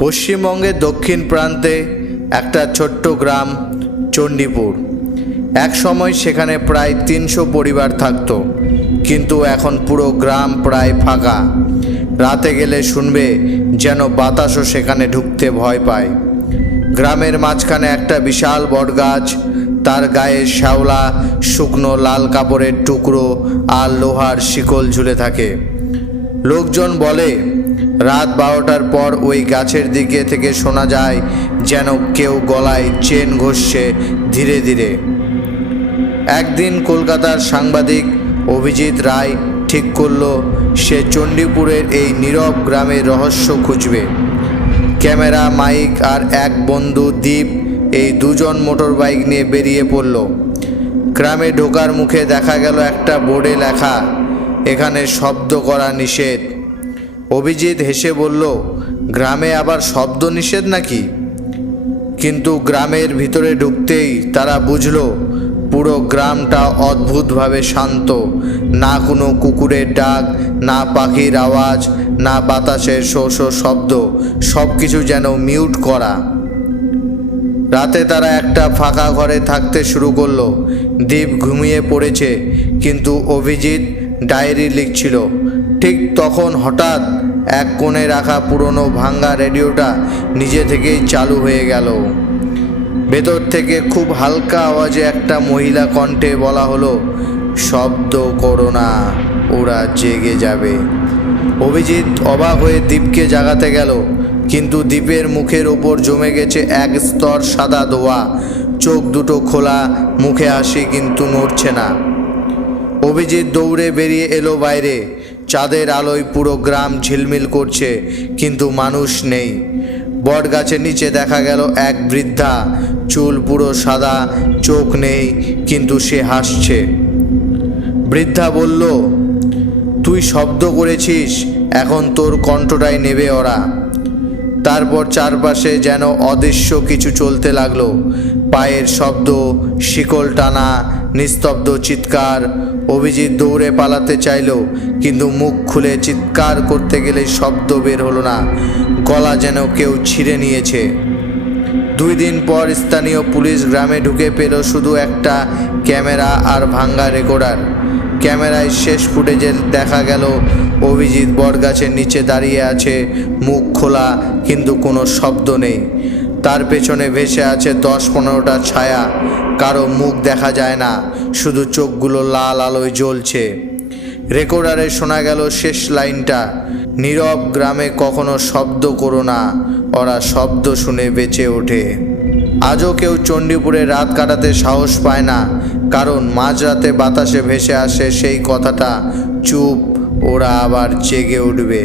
পশ্চিমবঙ্গের দক্ষিণ প্রান্তে একটা ছোট্ট গ্রাম, চণ্ডীপুর। এক সময় সেখানে প্রায় তিনশো পরিবার থাকতো, কিন্তু এখন পুরো গ্রাম প্রায় ফাঁকা। রাতে গেলে শুনবে যেন বাতাসও সেখানে ঢুকতে ভয় পায়। গ্রামের মাঝখানে একটা বিশাল বটগাছ, তার গায়ে শ্যাওলা, শুকনো লাল কাপড়ের টুকরো আর লোহার শিকল ঝুলে থাকে। লোকজন বলে রাত বারোটার পর ওই গাছের দিকে থেকে শোনা যায় যেন কেউ গলায় চেন ঘষছে ধীরে ধীরে। একদিন কলকাতার সাংবাদিক অভিজিৎ রায় ঠিক করল, সে চণ্ডীপুরের এই নীরব গ্রামের রহস্য খুঁজবে। ক্যামেরা, মাইক আর এক বন্ধু দ্বীপ এই দুজন মোটর বাইক নিয়ে বেরিয়ে পড়ল। গ্রামে ঢোকার মুখে দেখা গেল একটা বোর্ডে লেখা, এখানে শব্দ করা নিষেধ। অভিজিৎ হেসে বলল, গ্রামে আবার শব্দ নিষেধ নাকি? কিন্তু গ্রামের ভিতরে ঢুকতেই তারা বুঝলো, পুরো গ্রামটা অদ্ভুতভাবে শান্ত। না কোনো কুকুরের ডাক, না পাখির আওয়াজ, না বাতাসের শো শো শব্দ সব কিছু যেন মিউট করা। রাতে তারা একটা ফাঁকা ঘরে থাকতে শুরু করল। দ্বীপ ঘুমিয়ে পড়েছে, কিন্তু অভিজিৎ ডায়েরি লিখছিল ঠিক তখন হঠাৎ এক কোণে রাখা পুরনো ভাঙ্গা রেডিওটা নিজে থেকেই চালু হয়ে গেল। ভেতর থেকে খুব হালকা আওয়াজে একটা মহিলা কণ্ঠে বলা হলো, শব্দ করো না, ওরা জেগে যাবে। অভিজিৎ অবাক হয়ে দ্বীপকে জাগাতে গেল, কিন্তু দ্বীপের মুখের ওপর জমে গেছে এক স্তর সাদা ধোয়া। চোখ দুটো খোলা, মুখে হাসি কিন্তু নড়ছে না। অভিজিৎ দৌড়ে বেরিয়ে এলো বাইরে। চাঁদের আলোয় পুরো গ্রাম ঝিলমিল করছে, কিন্তু মানুষ নেই। বট গাছের নিচে দেখা গেল এক বৃদ্ধা। চুল পুরো সাদা, চোখ নেই, কিন্তু সে হাসছে। বৃদ্ধা বলল, তুই শব্দ করেছিস, এখন তোর কণ্ঠটাই নেবে ওরা। তারপর চারপাশে যেন অদৃশ্য কিছু চলতে লাগল। পায়ের শব্দ, শিকল টানা নিস্তব্ধ চিৎকার। অভিজিৎ দৌড়ে পালাতে চাইল, কিন্তু মুখ খুলে চিৎকার করতে গেলে শব্দ বের হলো না। গলা যেন কেউ ছিঁড়ে নিয়েছে। দুই দিন পর স্থানীয় পুলিশ গ্রামে ঢুকে পেল শুধু একটা ক্যামেরা আর ভাঙ্গা রেকর্ডার। ক্যামেরায় শেষ ফুটেজে দেখা গেল, অভিজিৎ বটগাছের নিচে দাঁড়িয়ে আছে, মুখ খোলা, কিন্তু কোনো শব্দ নেই। তার পেছনে ভেসে আছে দশ পনেরোটা ছায়া। কারও মুখ দেখা যায় না, শুধু চোখগুলো লাল আলোয় জ্বলছে। রেকর্ডারে শোনা গেল শেষ লাইনটা, নীরব গ্রামে কখনো শব্দ করো না, ওরা শব্দ শুনে বেঁচে ওঠে। আজও কেউ চণ্ডীপুরে রাত কাটাতে সাহস পায় না, কারণ মাঝরাতে বাতাসে ভেসে আসে সেই কথাটা, চুপ, ওরা আবার জেগে উঠবে।